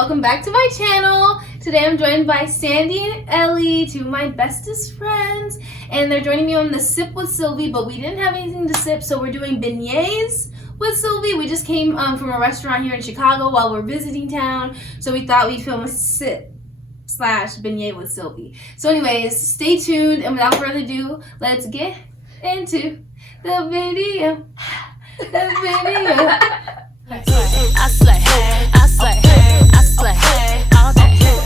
welcome back to my channel. Today I'm joined by Sandy and Ellie, two of my bestest friends, and they're joining me on the Sip with Sylvi, but we didn't have anything to sip, so we're doing beignets with Sylvi. We just came from a restaurant here in Chicago while we're visiting town, so we thought we'd film a sip / beignet with Sylvi. So anyways, stay tuned, and without further ado, let's get into the video. The video.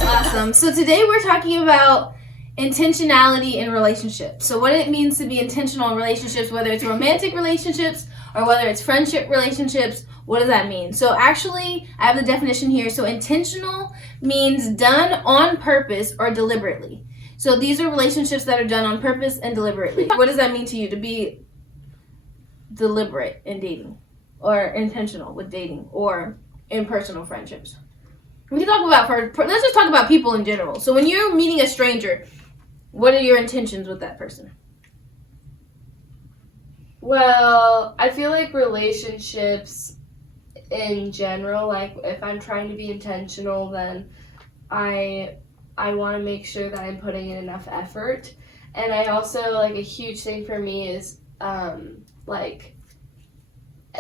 Awesome. So today we're talking about intentionality in relationships. So what it means to be intentional in relationships, whether it's romantic relationships or whether it's friendship relationships, what does that mean? So actually, I have the definition here. So intentional means done on purpose or deliberately. So these are relationships that are done on purpose and deliberately. What does that mean to you to be deliberate in dating or intentional with dating or in personal friendships? We can talk about let's just talk about people in general. So when you're meeting a stranger, what are your intentions with that person? Well, I feel like relationships in general, like if I'm trying to be intentional, then I want to make sure that I'm putting in enough effort. And I also, like, a huge thing for me is like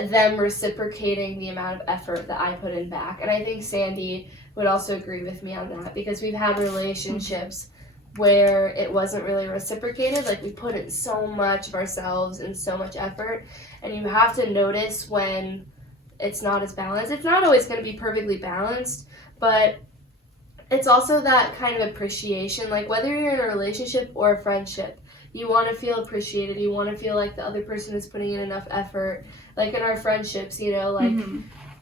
them reciprocating the amount of effort that I put in back. And I think Sandy would also agree with me on that, because we've had relationships where it wasn't really reciprocated. Like, we put in so much of ourselves and so much effort, and you have to notice when it's not as balanced. It's not always going to be perfectly balanced, but it's also that kind of appreciation. Like, whether you're in a relationship or a friendship, you want to feel appreciated. You want to feel like the other person is putting in enough effort. Like in our friendships, you know, like,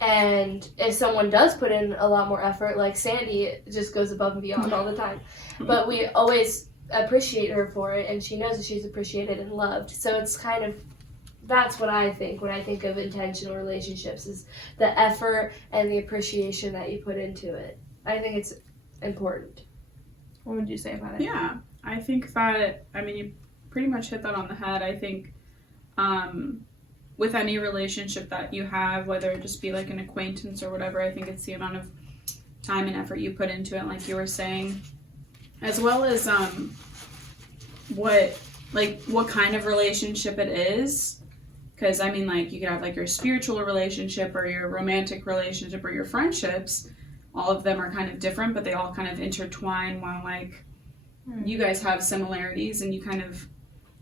and if someone does put in a lot more effort, like Sandy just goes above and beyond all the time. But we always appreciate her for it, and she knows that she's appreciated and loved. So it's kind of, that's what I think when I think of intentional relationships, is the effort and the appreciation that you put into it. I think it's important. What would you say about it? Yeah, I think that, I mean, you pretty much hit that on the head. I think with any relationship that you have, whether it just be like an acquaintance or whatever, I think it's the amount of time and effort you put into it, like you were saying, as well as what kind of relationship it is. Because I mean, like, you could have like your spiritual relationship or your romantic relationship or your friendships. All of them are kind of different, but they all kind of intertwine while, like, you guys have similarities and you kind of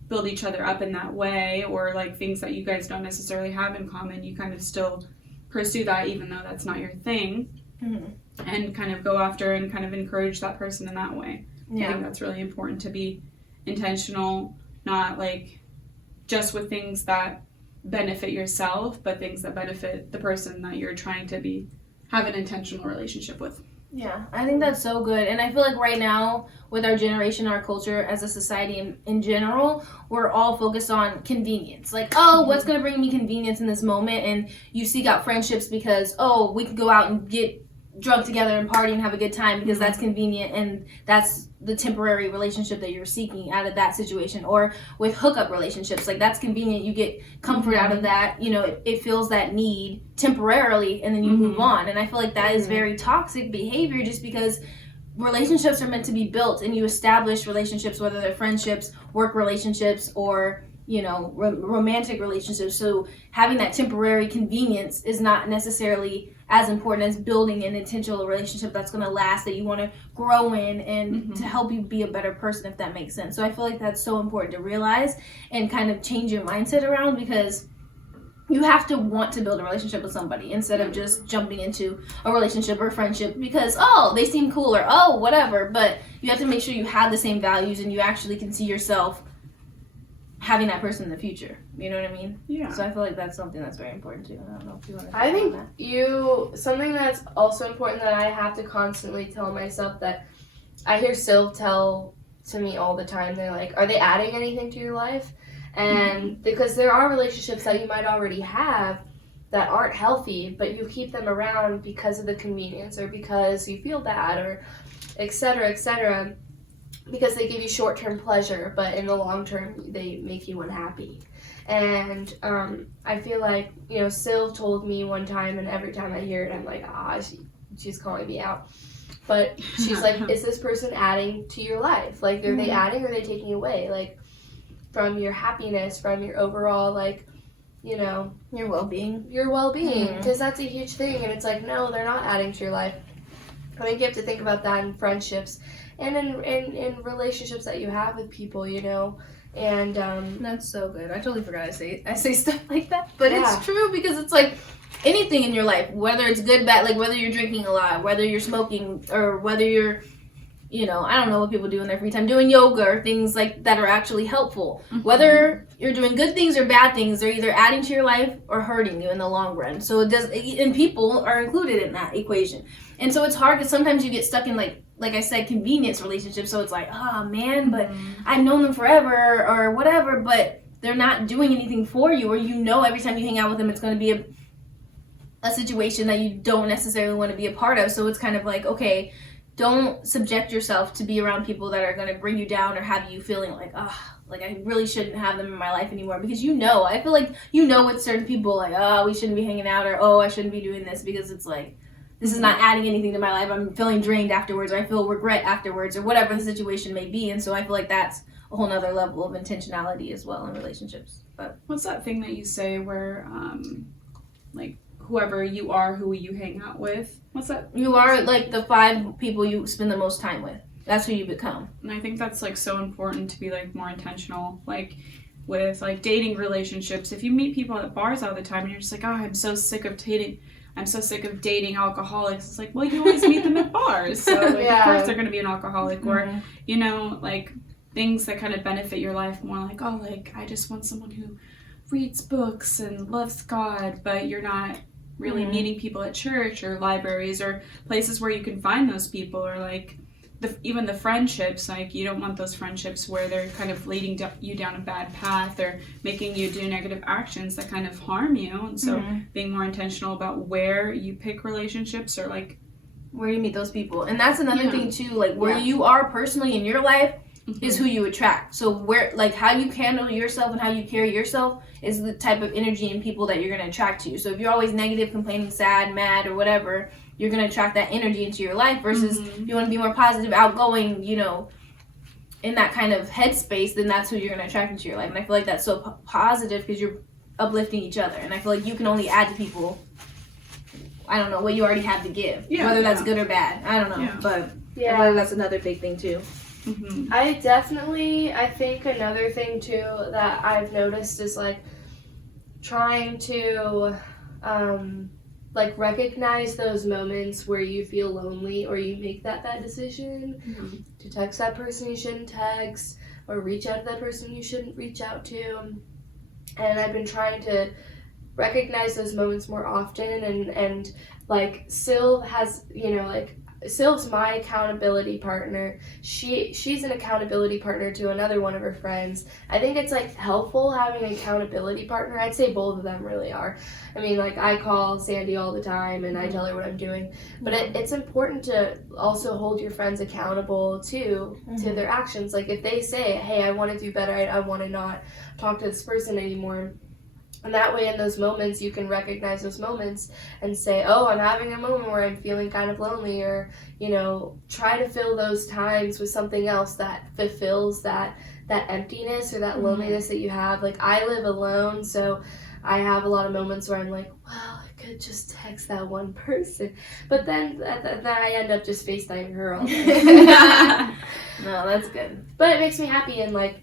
build each other up in that way, or like things that you guys don't necessarily have in common, you kind of still pursue that even though that's not your thing, and kind of go after and kind of encourage that person in that way. I think that's really important, to be intentional, not like just with things that benefit yourself, but things that benefit the person that you're trying to have an intentional relationship with. Yeah, I think that's so good. And I feel like right now, with our generation, our culture, as a society in general, we're all focused on convenience. Like, oh, what's going to bring me convenience in this moment? And you seek out friendships because, oh, we can go out and get drunk together and party and have a good time because that's convenient, and that's the temporary relationship that you're seeking out of that situation. Or with hookup relationships, like, that's convenient, you get comfort out of that, you know, it fills that need temporarily, and then you move on. And I feel like that is very toxic behavior, just because relationships are meant to be built, and you establish relationships, whether they're friendships, work relationships, or, you know, romantic relationships. So having that temporary convenience is not necessarily as important as building an intentional relationship that's going to last, that you want to grow in, and to help you be a better person, if that makes sense. So I feel like that's so important to realize and kind of change your mindset around, because you have to want to build a relationship with somebody instead of just jumping into a relationship or friendship because, oh, they seem cool, or oh, whatever. But you have to make sure you have the same values and you actually can see yourself having that person in the future. You know what I mean? Yeah. So I feel like that's something that's very important too. I don't know if you want to. I think something that's also important that I have to constantly tell myself, that I hear Sylv tell to me all the time. They're like, are they adding anything to your life? And because there are relationships that you might already have that aren't healthy, but you keep them around because of the convenience, or because you feel bad, or et cetera, because they give you short-term pleasure, but in the long term, they make you unhappy. And I feel like, you know, Sylv told me one time, and every time I hear it, I'm like, she's calling me out. But she's like, is this person adding to your life? Like, are they adding or are they taking away? Like, from your happiness, from your overall, like, you know, your well-being. Because that's a huge thing. And it's like, no, they're not adding to your life. I think you have to think about that in friendships and in relationships that you have with people, you know. And that's so good. I totally forgot I say stuff like that, but it's true, because it's like anything in your life, whether it's good, bad, like whether you're drinking a lot, whether you're smoking, or whether you're, you know, I don't know what people do in their free time, doing yoga or things like that are actually helpful. Whether you're doing good things or bad things, they're either adding to your life or hurting you in the long run. So it does, and people are included in that equation. And so it's hard because sometimes you get stuck in like I said, convenience relationships. So it's like, oh man, but I've known them forever or whatever, but they're not doing anything for you, or you know every time you hang out with them it's going to be a situation that you don't necessarily want to be a part of. So it's kind of like, okay, don't subject yourself to be around people that are going to bring you down or have you feeling like, like I really shouldn't have them in my life anymore. Because I feel like with certain people, like, oh, we shouldn't be hanging out, or oh, I shouldn't be doing this, because it's like, this is not adding anything to my life. I'm feeling drained afterwards, or I feel regret afterwards, or whatever the situation may be. And so I feel like that's a whole nother level of intentionality as well in relationships. But what's that thing that you say where, like, whoever you are, who you hang out with? What's that? You are like the 5 people you spend the most time with. That's who you become. And I think that's like so important to be like more intentional, like with like dating relationships. If you meet people at bars all the time and you're just like, oh, I'm so sick of dating alcoholics. It's like, well, you always meet them at bars. So like, of course they're going to be an alcoholic. Or, you know, like things that kind of benefit your life more, like, oh, like I just want someone who reads books and loves God, but you're not really meeting people at church or libraries or places where you can find those people, or like even the friendships, like you don't want those friendships where they're kind of leading you down a bad path or making you do negative actions that kind of harm you. And so being more intentional about where you pick relationships, or like where you meet those people. And that's another thing too, like where you are personally in your life is who you attract. So where, like, how you handle yourself and how you carry yourself is the type of energy and people that you're going to attract to you. So if you're always negative, complaining, sad, mad, or whatever, you're going to attract that energy into your life. Versus if you want to be more positive, outgoing, you know, in that kind of headspace, then that's who you're going to attract into your life. And I feel like that's so positive because you're uplifting each other. And I feel like you can only add to people, I don't know, what you already have to give. Whether that's good or bad. I don't know. But I feel like that's another big thing too. I think another thing too that I've noticed is like trying to like recognize those moments where you feel lonely, or you make that decision to text that person you shouldn't text, or reach out to that person you shouldn't reach out to. And I've been trying to recognize those moments more often, and like Sylv has, you know, like Sylv's my accountability partner. She's an accountability partner to another one of her friends. I think it's like helpful having an accountability partner. I'd say both of them really are. I mean, like I call Sandy all the time and I tell her what I'm doing. But it's important to also hold your friends accountable too to their actions. Like if they say, hey, I want to do better, I want to not talk to this person anymore. And that way in those moments, you can recognize those moments and say, oh, I'm having a moment where I'm feeling kind of lonely, or, you know, try to fill those times with something else that fulfills that emptiness or that loneliness that you have. Like I live alone, so I have a lot of moments where I'm like, well, I could just text that one person. But then I end up just FaceTiming her all day. No, that's good. But it makes me happy, and like,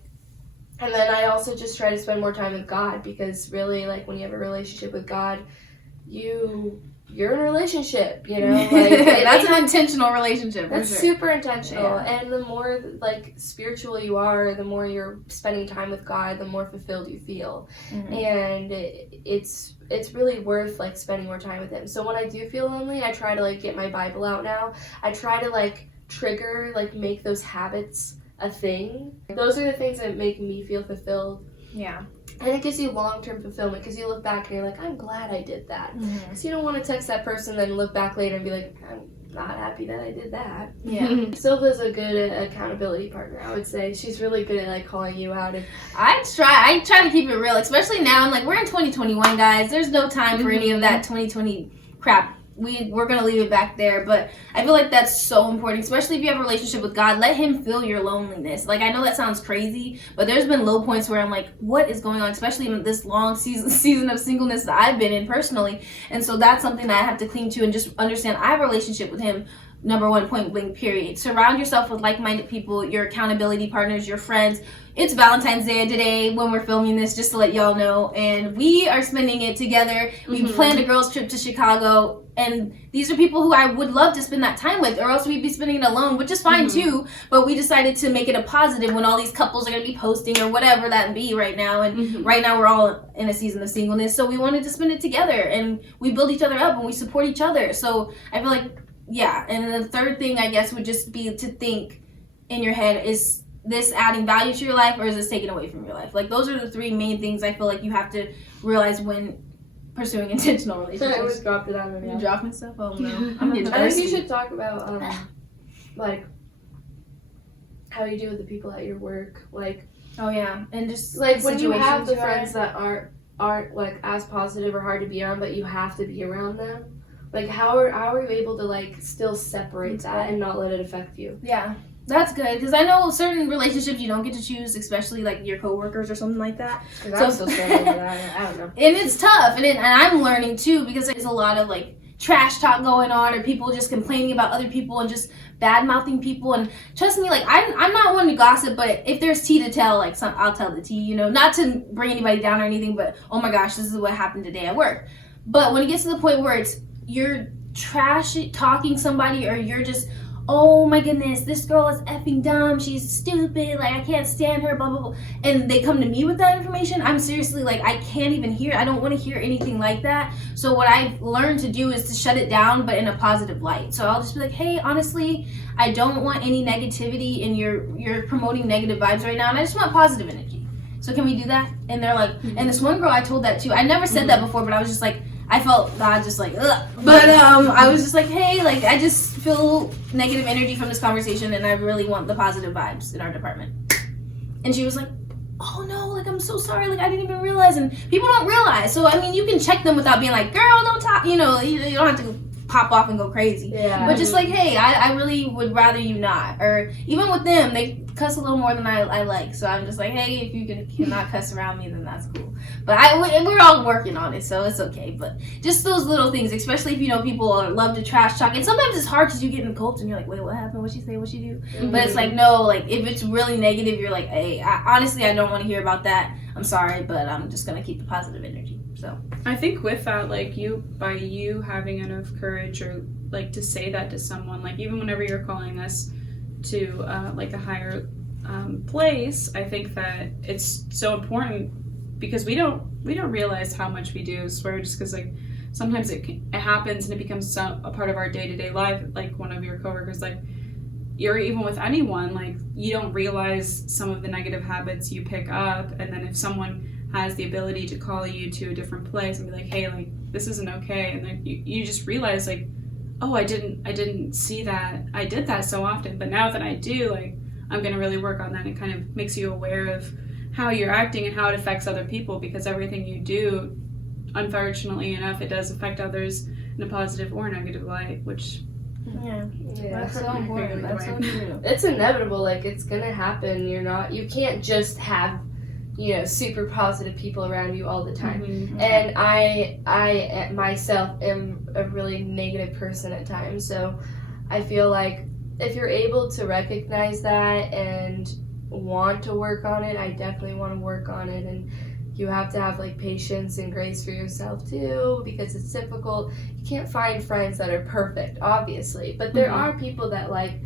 and then I also just try to spend more time with God, because really, like, when you have a relationship with God, you're in a relationship, you know? Like, that's an intentional relationship. That's super intentional. And the more, like, spiritual you are, the more you're spending time with God, the more fulfilled you feel. And it's really worth, like, spending more time with Him. So when I do feel lonely, I try to, like, get my Bible out now. I try to, like, trigger, like, make those habits a thing. Those are the things that make me feel fulfilled. Yeah. And it gives you long-term fulfillment, because you look back and you're like, I'm glad I did that. Because you don't want to text that person then look back later and be like, I'm not happy that I did that. Yeah. Sylva's a good accountability partner, I would say. She's really good at, like, calling you out. And I try to keep it real, especially now. I'm like, we're in 2021, guys. There's no time for any of that 2020 crap. we're gonna leave it back there. But I feel like that's so important, especially if you have a relationship with God. Let him feel your loneliness. Like, I know that sounds crazy, but there's been low points where I'm like, what is going on, especially in this long season of singleness that I've been in personally. And so that's something that I have to cling to and just understand I have a relationship with him. Number one, point blank, period. Surround yourself with like-minded people, your accountability partners, your friends. It's Valentine's Day today when we're filming this, just to let y'all know, and we are spending it together. We planned a girls trip to Chicago, and these are people who I would love to spend that time with, or else we'd be spending it alone, which is fine too, but we decided to make it a positive when all these couples are going to be posting or whatever that be right now, and right now we're all in a season of singleness, so we wanted to spend it together, and we build each other up, and we support each other. So I feel like, yeah. And the third thing, I guess, would just be to think in your head, is this adding value to your life, or is this taking away from your life? Like, those are the three main things I feel like you have to realize when pursuing intentional relationships. I always dropped it out of You dropping stuff? Oh no, I'm getting I think thirsty. you should talk about like how you do with the people at your work, like Oh yeah, and just like when you have the situations friends that aren't like as positive or hard to be around, but you have to be around them. Like how are you able to like still separate that and not let it affect you? Yeah, that's good, because I know certain relationships you don't get to choose, especially like your coworkers or something like that. Because I'm still struggling with that. I don't know. And it's tough, and I'm learning too, because there's a lot of like trash talk going on, or people just complaining about other people and just bad mouthing people. And trust me, like I'm not one to gossip, but if there's tea to tell, like I'll tell the tea. Not to bring anybody down or anything, but oh my gosh, this is what happened today at work. But when it gets to the point where you're trash talking somebody, or you're just, oh my goodness, this girl is effing dumb, she's stupid, like I can't stand her, blah blah blah, and they come to me with that information, I'm seriously like, I can't even hear, I don't want to hear anything like that. So what I've learned to do is to shut it down, but in a positive light. So I'll just be like, hey, honestly, I don't want any negativity, and you're promoting negative vibes right now, and I just want positive energy. So can we do that? And they're like, and this one girl, I told that too. I never said that before, but I was just like, I felt God just like, ugh. But I was just like, hey, like I just feel negative energy from this conversation, and I really want the positive vibes in our department. And she was like, oh no, like I'm so sorry, like I didn't even realize. And people don't realize. So I mean, you can check them without being like, girl, don't talk. You don't have to pop off and go crazy. Yeah. But just like, hey, I really would rather you not. Or even with them, they cuss a little more than I like. So I'm just like, hey, if you cannot cuss around me, then that's cool. But we're all working on it, so it's okay. But just those little things, especially if people love to trash talk. And sometimes it's hard because you get in cults and you're like, wait, what happened? What'd she say? What'd she do? But it's like, no, like if it's really negative, you're like, hey, honestly, I don't want to hear about that. I'm sorry, but I'm just going to keep the positive energy. So I think with that, like by you having enough courage, or like to say that to someone, like even whenever you're calling us to like a higher place, I think that it's so important, because we don't realize how much we do. I swear, just because like sometimes it happens and it becomes a part of our day-to-day life. Like one of your coworkers, like you're even with anyone, like you don't realize some of the negative habits you pick up, and then if someone has the ability to call you to a different place and be like, hey, like this isn't okay, and then you just realize like, oh, I didn't see that, I did that so often, but now that I do, like I'm gonna really work on that. It kind of makes you aware of how you're acting and how it affects other people, because everything you do, unfortunately enough, it does affect others in a positive or negative light, which yeah. That's so important. That's so true. It's inevitable, like it's gonna happen. You can't just have super positive people around you all the time. And I myself am a really negative person at times, so I feel like if you're able to recognize that and want to work on it, I definitely want to work on it. And you have to have like patience and grace for yourself too, because it's difficult. You can't find friends that are perfect, obviously, but there are people that like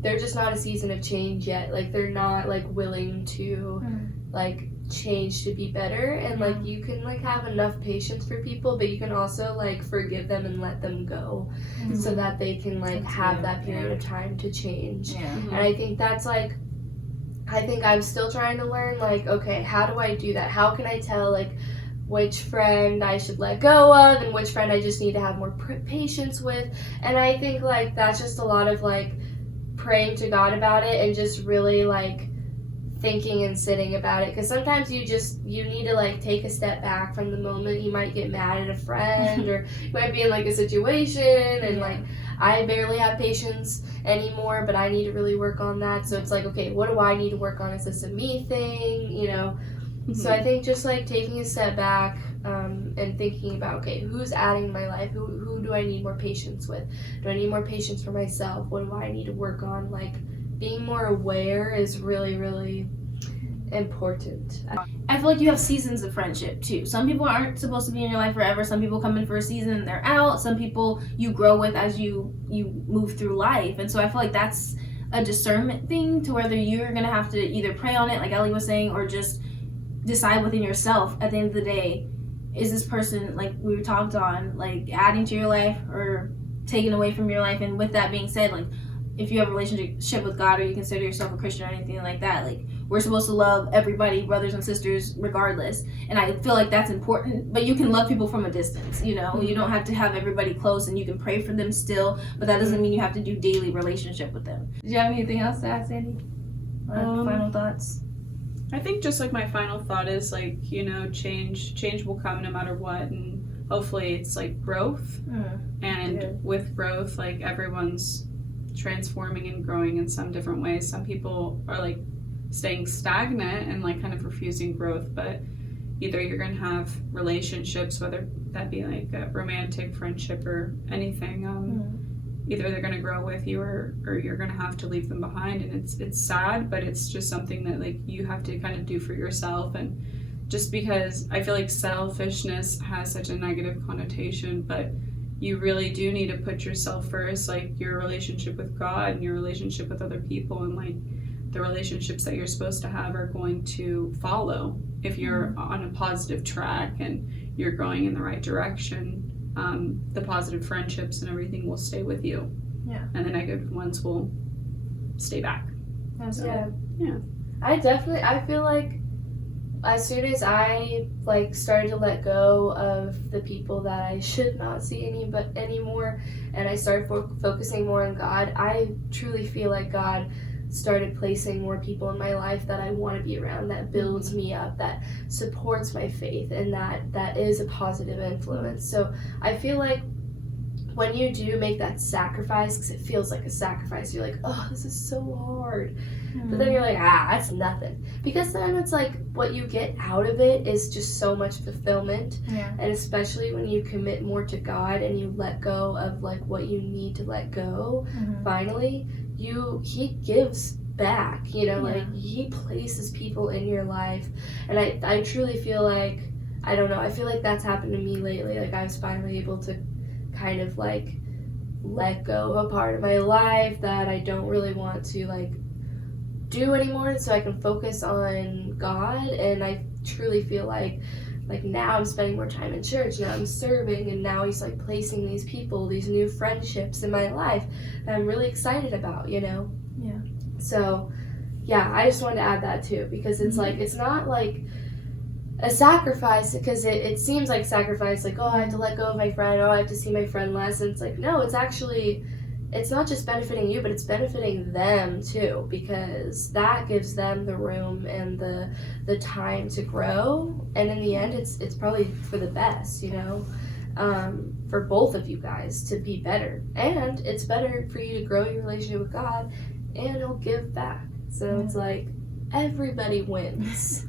they're just not a season of change yet. Like they're not like willing to like change to be better, and like you can like have enough patience for people, but you can also like forgive them and let them go so that they can like have that period of time to change. And I think that's like, I think I'm still trying to learn, like, okay, how do I do that? How can I tell like which friend I should let go of and which friend I just need to have more patience with? And I think like that's just a lot of like praying to God about it, and just really like thinking and sitting about it, because sometimes you need to like take a step back from the moment. You might get mad at a friend or you might be in like a situation and like I barely have patience anymore, but I need to really work on that. So it's like, okay, what do I need to work on? Is this a me thing, you know? So I think just like taking a step back and thinking about, okay, who's adding to my life? Who do I need more patience with? Do I need more patience for myself? What do I need to work on? Like, being more aware is really, really important. I feel like you have seasons of friendship too. Some people aren't supposed to be in your life forever. Some people come in for a season and they're out. Some people you grow with as you move through life. And so I feel like that's a discernment thing, to whether you're going to have to either pray on it, like Ellie was saying, or just decide within yourself at the end of the day, is this person, like we talked on, like adding to your life or taking away from your life? And with that being said, like if you have a relationship with God or you consider yourself a Christian or anything like that, like we're supposed to love everybody, brothers and sisters, regardless. And I feel like that's important, but you can love people from a distance, you know? You don't have to have everybody close, and you can pray for them still, but that doesn't mean you have to do daily relationship with them. Did you have anything else to add, Sandy? Final thoughts? I think just like my final thought is like, you know, change will come no matter what, and hopefully it's like growth. And with growth, like everyone's transforming and growing in some different ways. Some people are like staying stagnant and like kind of refusing growth, but either you're going to have relationships, whether that be like a romantic friendship or anything, either they're going to grow with you or you're going to have to leave them behind. And it's sad, but it's just something that like you have to kind of do for yourself. And just because I feel like selfishness has such a negative connotation, but you really do need to put yourself first, like your relationship with God and your relationship with other people, and like the relationships that you're supposed to have are going to follow if you're on a positive track and you're going in the right direction. The positive friendships and everything will stay with you, and the negative ones will stay back. I feel like as soon as I like started to let go of the people that I should not see anymore, and I started focusing more on God, I truly feel like God started placing more people in my life that I want to be around, that builds me up, that supports my faith, and that is a positive influence. So I feel like when you do make that sacrifice, because it feels like a sacrifice, you're like, oh, this is so hard. But then you're like, that's nothing. Because then it's like what you get out of it is just so much fulfillment. And especially when you commit more to God and you let go of like what you need to let go, finally, he gives back, you know, like he places people in your life. And I truly feel like, I don't know, I feel like that's happened to me lately. Like I was finally able to kind of like let go of a part of my life that I don't really want to like do anymore, so I can focus on God. And I truly feel like now I'm spending more time in church, now I'm serving, and now he's like placing these people, these new friendships in my life that I'm really excited about, you know? So I just wanted to add that too, because it's like, it's not like a sacrifice, because it seems like sacrifice, like, oh, I have to let go of my friend, oh, I have to see my friend less. And it's like, no, it's actually, it's not just benefiting you, but it's benefiting them too, because that gives them the room and the time to grow. And in the end, it's probably for the best, you know, for both of you guys to be better. And it's better for you to grow your relationship with God, and he'll give back. So it's like everybody wins.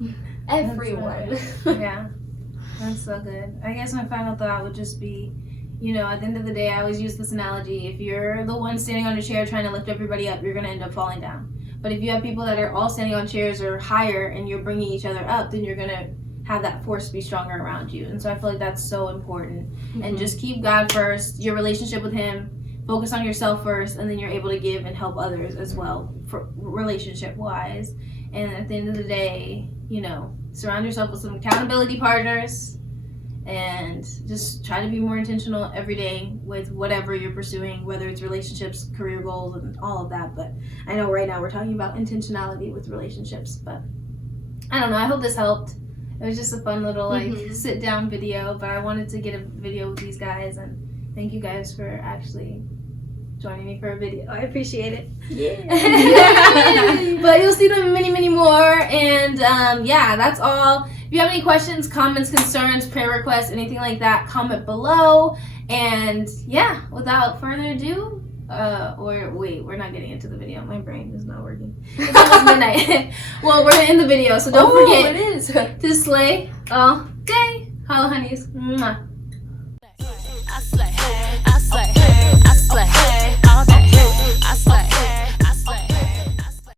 Everyone. That's so good. I guess my final thought would just be, you know, at the end of the day, I always use this analogy. If you're the one standing on a chair trying to lift everybody up, you're going to end up falling down. But if you have people that are all standing on chairs or higher and you're bringing each other up, then you're going to have that force be stronger around you. And so I feel like that's so important. And just keep God first, your relationship with him, focus on yourself first, and then you're able to give and help others as well, for relationship-wise. And at the end of the day, you know, surround yourself with some accountability partners and just try to be more intentional every day with whatever you're pursuing, whether it's relationships, career goals, and all of that. But I know right now we're talking about intentionality with relationships, but I don't know. I hope this helped. It was just a fun little sit down video, but I wanted to get a video with these guys, and thank you guys for actually joining me for a video. I appreciate it. Yeah. But you'll see them many, many more. And yeah, that's all. If you have any questions, comments, concerns, prayer requests, anything like that, comment below. And yeah, without further ado, we're not getting into the video. My brain is not working. It's almost midnight. Well, we're gonna end the video, so don't forget it is. to slay all day. Hello, honeys. Mwah. I slay.